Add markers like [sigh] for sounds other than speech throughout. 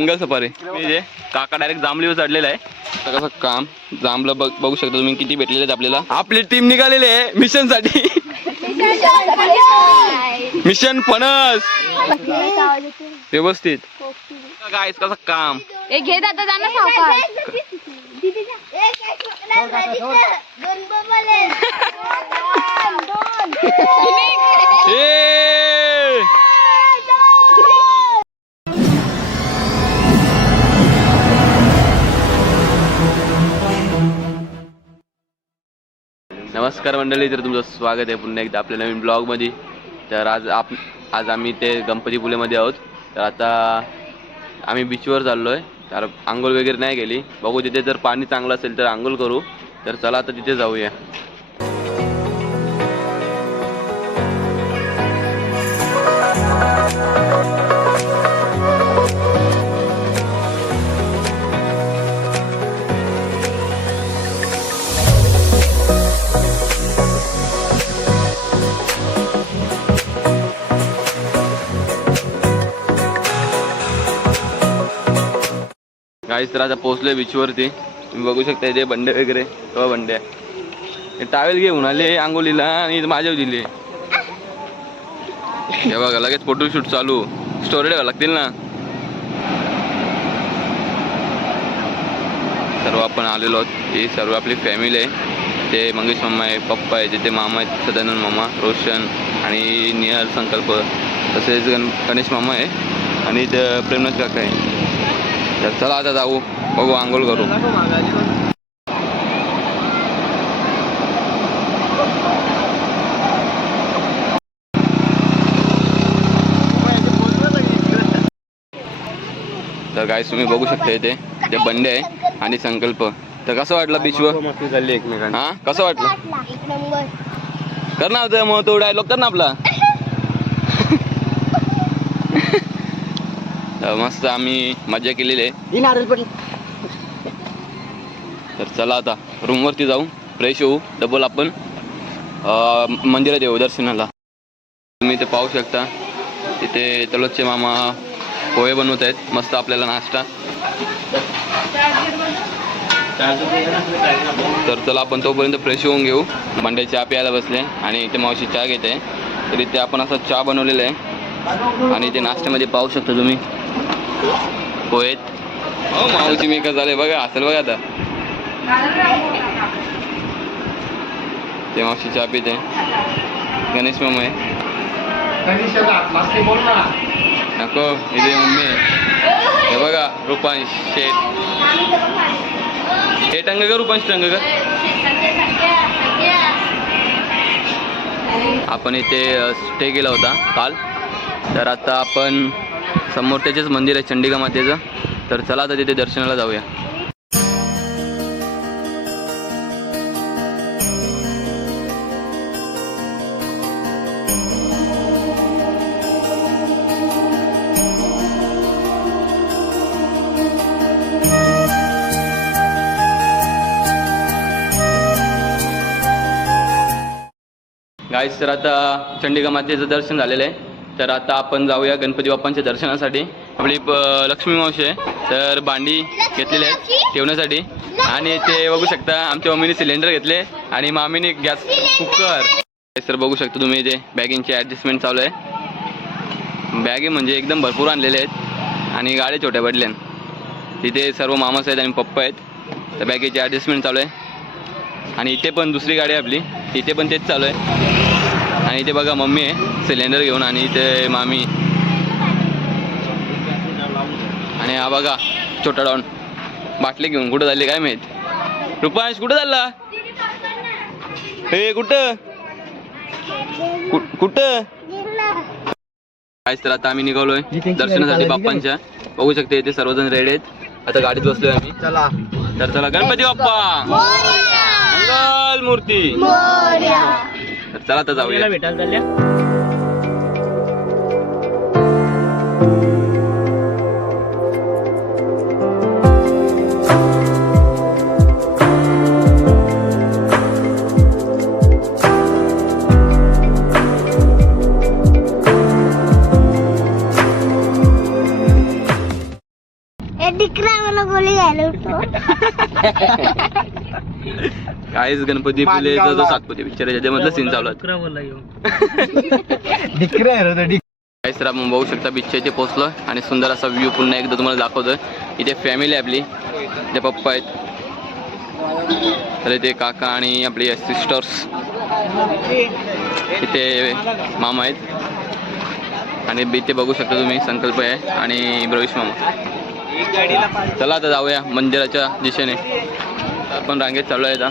जंगल safari. मी जे काका direct जांभलीवर चढलेला आहे. तर कसं काम जांभलं बघ बघू शकता तुम्ही किती भेटलेले आहेत आपल्याला. आपली टीम निघालेली आहे मिशनसाठी. मिशन फणस व्यवस्थित. काय कसं काम. हे घेत आता जा ना सावकार. नमस्कार मंडळी तर तुमचं स्वागत आहे पुन्हा एकदा आपल्या नवीन ब्लॉगमध्ये. तर आज आप आज आम्ही ते गणपतीपुलेमध्ये आहोत. तर आता आम्ही बीचवर चाललो आहे तर आंघोळ वगैरे नाही गेली बघू तिथे जर पाणी चांगलं असेल तर आंघोळ करू. तर चला आता तिथे जाऊया. काहीच तर आता पोहोचलोय बीचवरती तुम्ही बघू शकता इथे बंडे वगैरे तेव्हा बंडे आहे. टावेल घेऊन आले आंघोलीला आणि इथं माझ्यावर दिली. हे बघा लगेच फोटोशूट चालू. स्टोरी ठेवा लागतील ना? सर्व आपण आलेलो आहोत. ही सर्व आपली फॅमिली आहे. ते मंगेश मामा आहे पप्पा आहे तिथे मामा आहेत सदानंद मामा रोशन आणि निहार संकल्प. तसेच गण गणेश मामा आहे. आणि इथं प्रेमनाथ काका आहे. तर चला आता जाऊ बघू आंघोळ करू. तर काय तुम्ही बघू शकता इथे ते बंडे आहे आणि संकल्प. तर कसं वाटलं मस्ती चालली एकमेकांना हा कसं वाटलं? कर ना आता मग तो डायलॉग कर ना आपला. मस्त आम्ही मजा केलेली आहे. तर चला आता रूमवरती जाऊ. फ्रेश होऊ. डबल आपण. मंदिरात येऊ दर्शनाला. तुम्ही इथे पाहू शकता. तिथे तलोदचे मामा पोहे बनवत आहेत. मस्त आपल्याला नाश्ता. तर चला आपण तोपर्यंत फ्रेश होऊन घेऊ. मंडे चहा प्यायला बसले. आणि इथे मावशी चहा घेते. तर इथे आपण असा चहा बनवलेला आहे. आणि इथे नाश्त्यामध्ये पाहू शकता तुम्ही. पोहेत हो मावशी मी कसं झाले बघा असेल बघा आता. ते मावशी चहा पिते. गणेश मामा आहे. नको इथे मम्मी. आहे हे बघा रुपांश शेठ. हे टंग का रुपांश टंग का आपण इथे स्टे केला होता काल. तर आता आपण समोर त्याचेच मंदिर आहे चंडिका मातेचं. तर चला आता तिथे दर्शनाला जाऊया. गाईस तर आता चंडिका मातेचं दर्शन झालेलं आहे. तर आता आपण जाऊया गणपती बाप्पांच्या दर्शनासाठी. आपली प- लक्ष्मी मावशी आहे. तर भांडी घेतलेली आहेत ठेवण्यासाठी. आणि ते बघू शकता आमच्या मम्मीने सिलेंडर घेतले आणि मामीने गॅस कुकर. तर बघू शकता तुम्ही इथे बॅगिंगची ॲडजस्टमेंट चालू आहे. बॅगे म्हणजे एकदम भरपूर आणलेले आहेत आणि गाड्या छोट्या पडल्या तिथे सर्व मामास आहेत आणि पप्पा आहेत. तर बॅगेची ॲडजस्टमेंट चालू आहे. आणि इथे पण दुसरी गाडी आहे आपली. इथे पण तेच चालू आहे. आणि इथे बघा मम्मी आहे सिलेंडर घेऊन आणि इथे मामी. आणि हा बघा छोटा डॉन. बाटली घेऊन कुठं झाली काय माहीत? रुपांश कुठं चालला? हे कुठं? कुठं? काहीच तर आता आम्ही निघालोय दर्शनासाठी बाप्पांच्या. बघू शकते इथे सर्वजण रेडी आहेत. आता गाडीत बसलोय आम्ही. चला. तर चला गणपती बाप्पा! मंगल मूर्ती! चला आता जाऊया. भेटायला चालल्या. काहीच गणपती फुलेचा जो सातपुते पिक्चर आहे त्याच्यामधलं सीन चालू आहे. काहीच तर आपण बघू शकता बीचच्या इथे पोहोचलो आणि सुंदर असा व्ह्यू पुन्हा एकदा तुम्हाला दाखवतोय. इथे फॅमिली आहे आपली. इथे पप्पा आहेत. तर इथे काका आणि आपली सिस्टर्स इथे मामा आहेत. आणि इथे बघू शकता तुम्ही संकल्प आहे आणि प्रवेश मामा. चला आता जाऊया मंदिराच्या दिशेने. आपण रांगेत चालू आहे आता.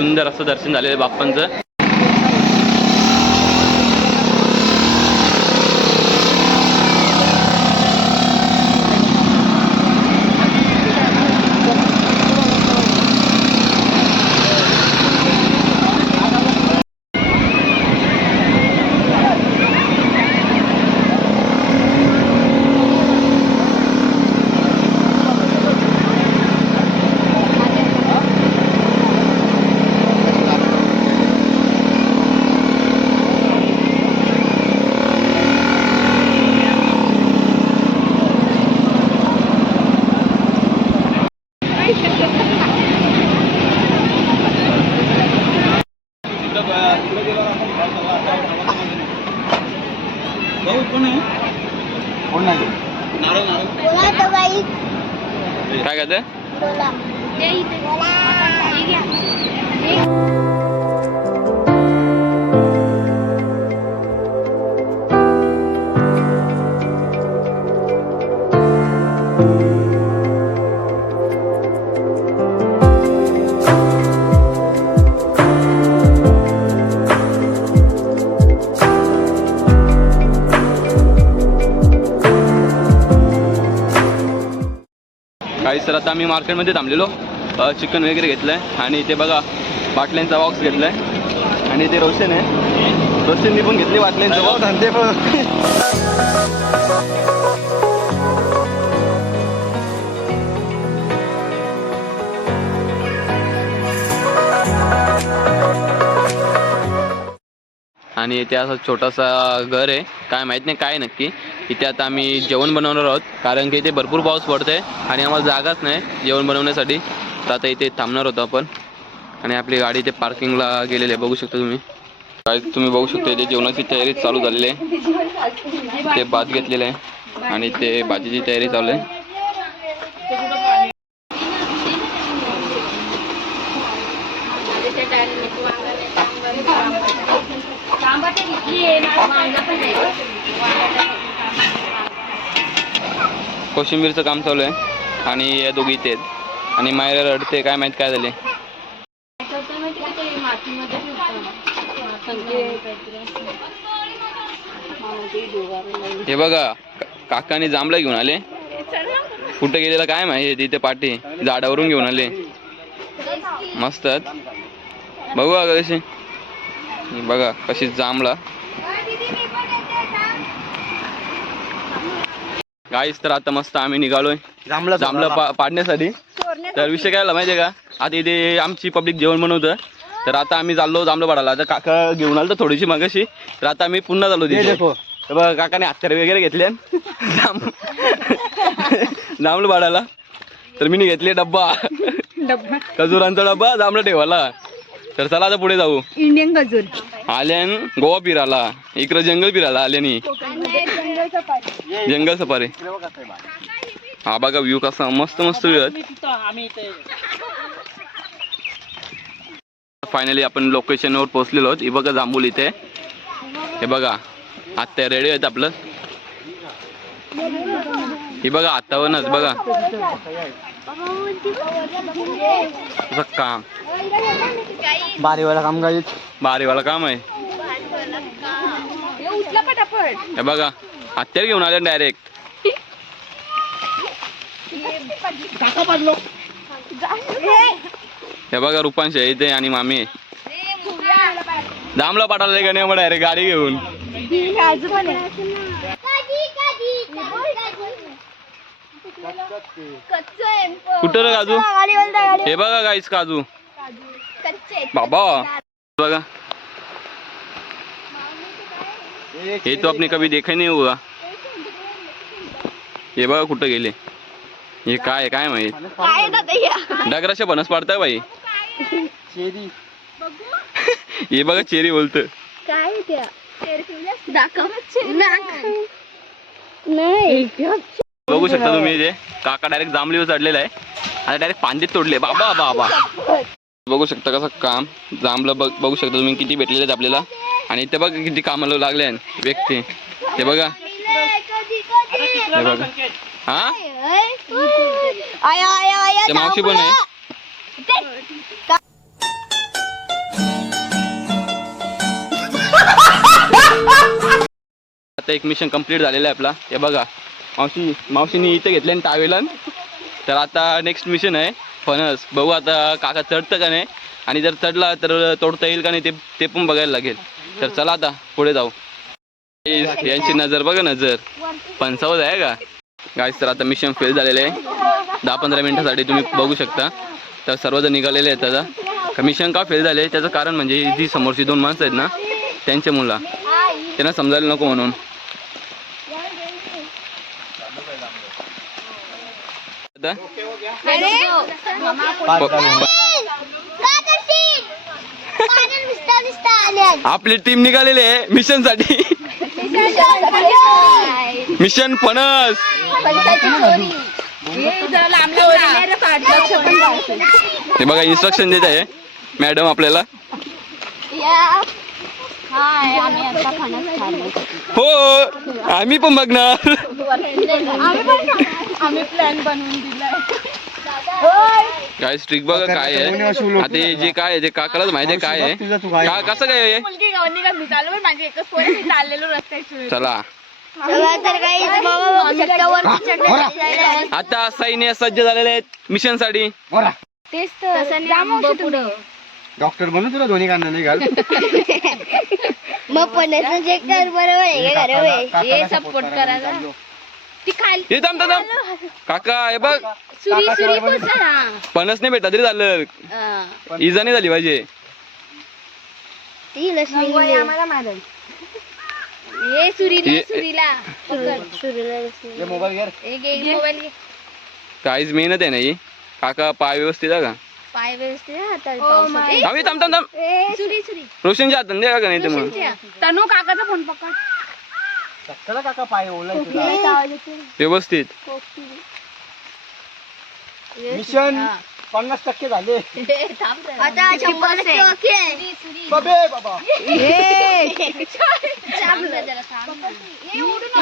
सुंदर असं दर्शन झालेलं आहे बाप्पांचं. 喝了 काही सर आता आम्ही मार्केटमध्ये थांबलेलो. चिकन वगैरे घेतलं आहे आणि इथे बघा बाटल्यांचा बॉक्स घेतला आहे आणि इथे रोशन आहे रोशननी पण घेतली बाटल्यांचा बॉक्स धंदे आणि इथे असं छोटासा घर आहे काय माहीत नाही काय नक्की. इथे आता आम्ही जेवण बनवणार आहोत. कारण की इथे भरपूर पाऊस पडतोय आणि आम्हाला जागाच नाही जेवण बनवण्यासाठी. तर आता इथे थांबणार होतो आपण. आणि आपली गाडी इथे पार्किंगला गेलेली आहे. बघू शकता तुम्ही. काय तुम्ही बघू शकता इथे जेवणाची तयारी चालू झालेली आहे. ते भात घेतलेलं आहे. आणि ते भाजीची तयारी चालू आहे. कोशिंबीरचं काम चालू आहे. आणि या दोघी इथे आहेत. आणि मायरा रडते काय माहीत काय झाले हे बघा काकाने जांभळं घेऊन आले. कुठे गेलेला काय माहिती तिथे पाठी झाडावरून घेऊन आले. मस्त बघू अगं कशी. बघा कशी जांभळा. गाईस तर आता मस्त आम्ही निघालोय जांभळा जांभळं पा पाडण्यासाठी. तर विषय काय झाला माहितीये का? आता इथे आमची पब्लिक जेवण बनवतं तर आता आम्ही चाललो जांभळं पाडायला. आता काका घेऊन आलो तर थोडीशी मगाशी. तर आता आम्ही पुन्हा चाललो हे तिथे देखो. तर बघा काकाने हत्यार वगैरे घेतले जांभ जांभळं पाडायला. तर मी घेतले डब्बा. खजुरांचा डब्बा जांभळं ठेवायला. तर चला आता पुढे जाऊ. इंडियन गजूर आल्यान गोवा फिरायला. इकडं जंगल फिरायला आल्यानी. जंगल सफारी. हा बघा व्ह्यू कसा मस्त मस्त व्ह्यू आहेत फायनली आपण लोकेशनवर पोहोचलेलो आहोत. हे बघा जांभूल इथे. हे बघा आत्ता रेडी आहेत आपलं. हे बघा हातावरच बघा. तुझं काम. बारीवाला काम गाईत बारीवाला काम आहे. हे बघा. हत्यार घेऊन आले डायरेक्ट हे बघा रुपांश इथे आणि मामी. जांभला पाठवलं का नाही? मग डायरेक्ट गाडी घेऊन. कुठं रे काजू? हे बघा गाईस काजू. बाबा. बघा. हे तो आपने कभी देखा नहीं होगा। हे बघा कुठं गेले। हे काय काय माहीत? डगराच्या बनस पाडताय बाई. चेरी. हे बघा चेरी बोलत काय त्या? दाखव. नाही. बघू शकता तुम्ही जे काका डायरेक्ट जांभलीवर चढलेला आहे. आता डायरेक्ट पांदीत तोडले. बाबा बाबा. बघू शकता कसं काम. जांभलं बघ बघू शकता तुम्ही किती भेटलेले आपल्याला. आणि इथे बघा किती कामाला लागले व्यक्ती. ते बघा. हे बघा. हा? ते मावशी पण आहे. आता एक मिशन कंप्लीट झालेलं आहे आपला. हे बघा. मावशी मावशीने इथे घेतले टावेलन तर आता नेक्स्ट मिशन आहे. फणस. बघू आता काका चढतं का नाही. आणि जर चढला तर तोडता येईल का नाही ते ते पण बघायला लागेल. तर चला आता पुढे जाऊ. यांची नजर बघा नजर. फणसावर आहे का? गाईस तर आता मिशन फेल झालेलं आहे. दहा पंधरा मिनिटासाठी तुम्ही बघू शकता. तर सर्वजण निघालेले आहेत आता. मिशन का फेल झाले? त्याचं कारण म्हणजे जी समोरची दोन माणसं आहेत ना त्यांच्या मुला. त्यांना समजायला नको म्हणून. आता? आपली टीम निघालेली आहे मिशनसाठी. मिशन फणस. ते बघा इन्स्ट्रक्शन देत आहे मॅडम आपल्याला. हो आम्ही पण बघणार. काय स्ट्रिक बघा काय आहे. आता हे जे काय आहे ते माहिती आहे काय आहे? का कसं काय आहे मुलगी गावांनी का मी चालू माझी एकच पोर मी चाललेलो रस्त्याची चला. आता सैन्य सज्ज झालेले आहेत मिशनसाठी. तेच तर. पुढं डॉक्टर बनू तुला दोन्ही कांदा नाही घाल [laughs] मग पण चेक कर बरोबर आहे का बरोबर हे सपोर्ट करायला ती खाली हे थांब थांब थांब. काका हे बघ. सुरी सुरी पोचला फणस नाही भेटला तरी झालं इजा नाही झाली पाहिजे. ती लक्ष्मी हे सुरीला हे- सुरीला. पकड सुरूला लक्ष्मी मोबाईल घे. एक एक मोबाईल घे. काहीच मेहनत आहे नाही काका पाय व्यवस्थित आहे का? पाय व्यवस्थित आहे. ए, थांब हे थांब थांब थांब. सुरी सुरी. रोशनच्या हातात द्या का नाही तर मग तनू काकाचा फोन पकड. चला काका पाय ओला तुला व्यवस्थित. मिशन पन्नास टक्के झाले. आता शंभर टक्के बाकी आहे. बाबे बाबा.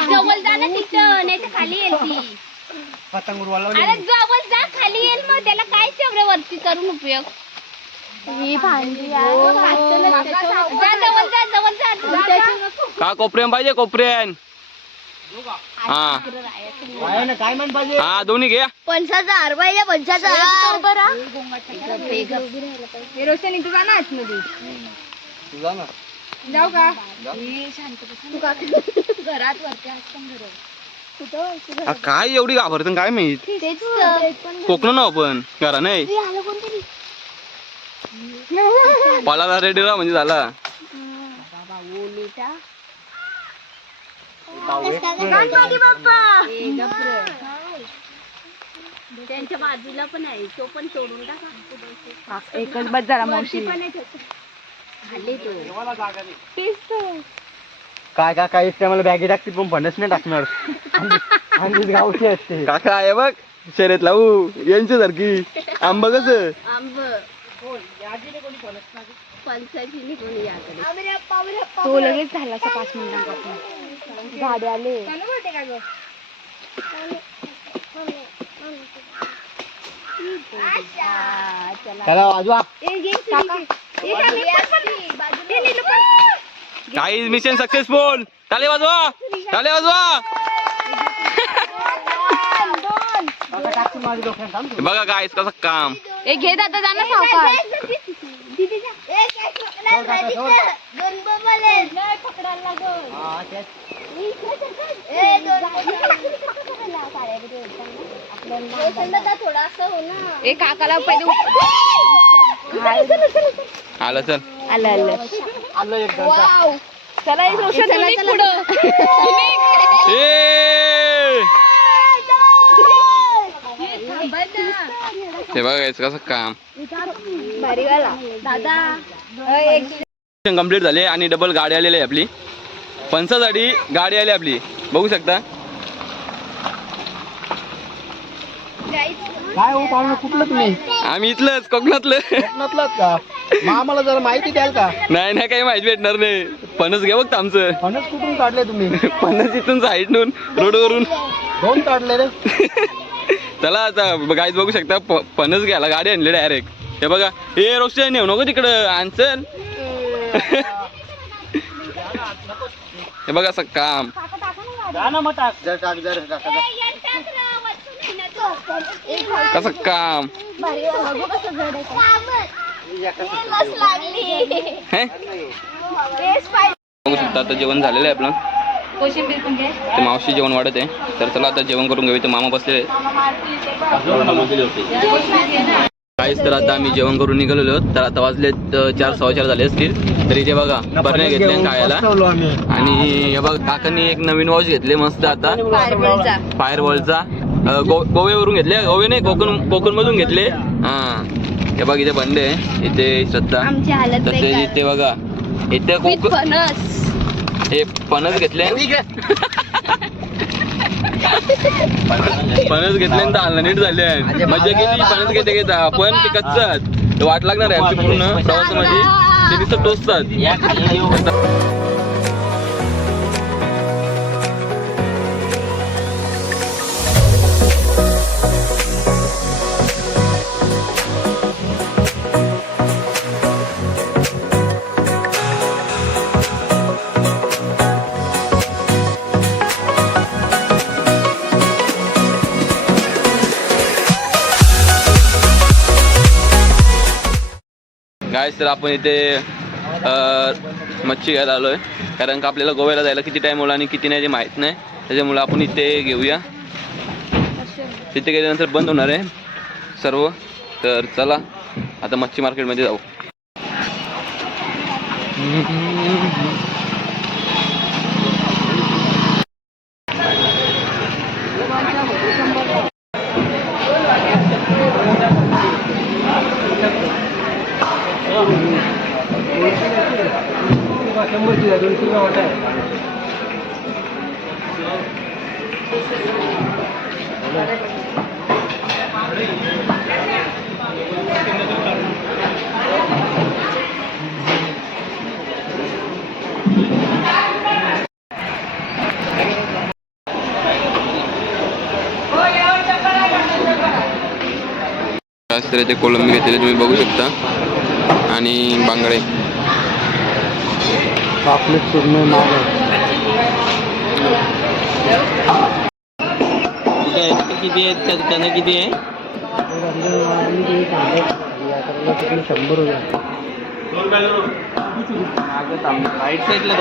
जवळ जा ना तिथं नाही तर खाली येईल ती. पतंग उडवायला अरे जवळ जा खाली येईल मग. त्याला काय तेवढं वरती करून उपयोग? ही भांडी जा का कोपऱ्यान पाहिजे कोपऱ्यान? हा. काय म्हण पाहिजे? हा दोन्ही घ्या पंचाचा हार पाहिजे पंचाचा हार. रोशन इथं जा ना आतमध्ये. तुझा ना. जाऊ का? घरात वरती काय एवढी घाबरतं काय माहीत? तेच कोकण ना आपण घरा नाही. पळाला रेडी राहा म्हणजे झाला. त्यांच्या बाजूला पण आहे तो पण सोडून टाका एकच बस झाला मावशी काय काय टायमाला बॅगे टाकतील पण फंडच नाही टाकणार. आणि गावची असते. काका आहे बघ शर्यत लावू. यांच्यासारखी. आंबा कसं? आंब. तो लगेच झाला असं पाच मिनिटांपासून गाडी आले त्याला वाजवा काही मिशन सक्सेसफुल टाले वाजवा टाले वाजवा आता टाकतो माझ्या डोक्यात थांब तू. बघा काय कसं काम. ए घे दादा जाना सावकार. हा, हो. ए काकाला पहिले आलं चल. आलं आलं. आलं चला. रोशन तुम्ही पुढं. ए! हे बघा याचं कसं काम दादा कंप्लीट झाले आणि डबल गाडी आलेली आहे आपली. पंचासाठी गाडी आली आपली. बघू शकता. काय हो पाहुणं कुठलं तुम्ही? आम्ही इथलंच कोकणातलं. कोकणातलाच का? मग आम्हाला जरा माहिती द्याल का? नाही नाही काही माहिती भेटणार नाही. फणस घ्या बघ आमचं. फणस कुठून काढले तुम्ही? फणस इथून साईडून रोडवरून. दोन काढले रे. [laughs] चला आता गाईज बघू शकता फ- फणस घ्यायला गाडी आणली डायरेक्ट हे बघा हे रोशन येऊ नको तिकडं आणचल [laughs] हे बघा असं काम. कसं काम? हे बघू शकता आता जेवण झालेलं आहे आपलं. कोशिंबीर पण घे. ते मावशी जेवण वाढत आहे. तर चला आता जेवण करून घेऊ ते मामा बसलेले काहीच तर आता आम्ही जेवण करून निघालेलो. तर आता वाजले चार सव्वा चार झाले असतील. तर इथे बघा बरण्या घेतल्या खायला. आणि हे बघ काकांनी एक नवीन वॉच घेतले मस्त आता. फायरवॉलचा अं, गो गोव्यावरून घेतले गोवे नाही कोकण कोकण मधून घेतले हा. हे बघ इथे बंडे आहे. इथे श्रद्धा. आमची हालत तसेच. इथे बघा. इथे कोकण हे फणस घेतले. फणस घेतले तर हालना नीट झाले आहे. मजा केली फणस घेते घेता. आपण ते कच्चात वाट लागणार आहे आमची पूर्ण प्रवासामध्ये. ते नुसतं टोचतात. गायस तर आपण इथे मच्छी घ्यायला आलोय. कारण का आपल्याला गोव्याला जायला किती टाइम होला आणि किती नाही ते माहीत नाही. त्याच्यामुळे आपण इथे घेऊया. तिथे गेल्यानंतर बंद होणार आहे सर्व. तर चला आता मच्छी मार्केटमध्ये जाऊ. इथे कोलंबी घेतलेले तुम्ही बघू शकता. आणि बांगडे. किती आहेत? त्यांना किती आहे? शंभर रुपये राईट साईडला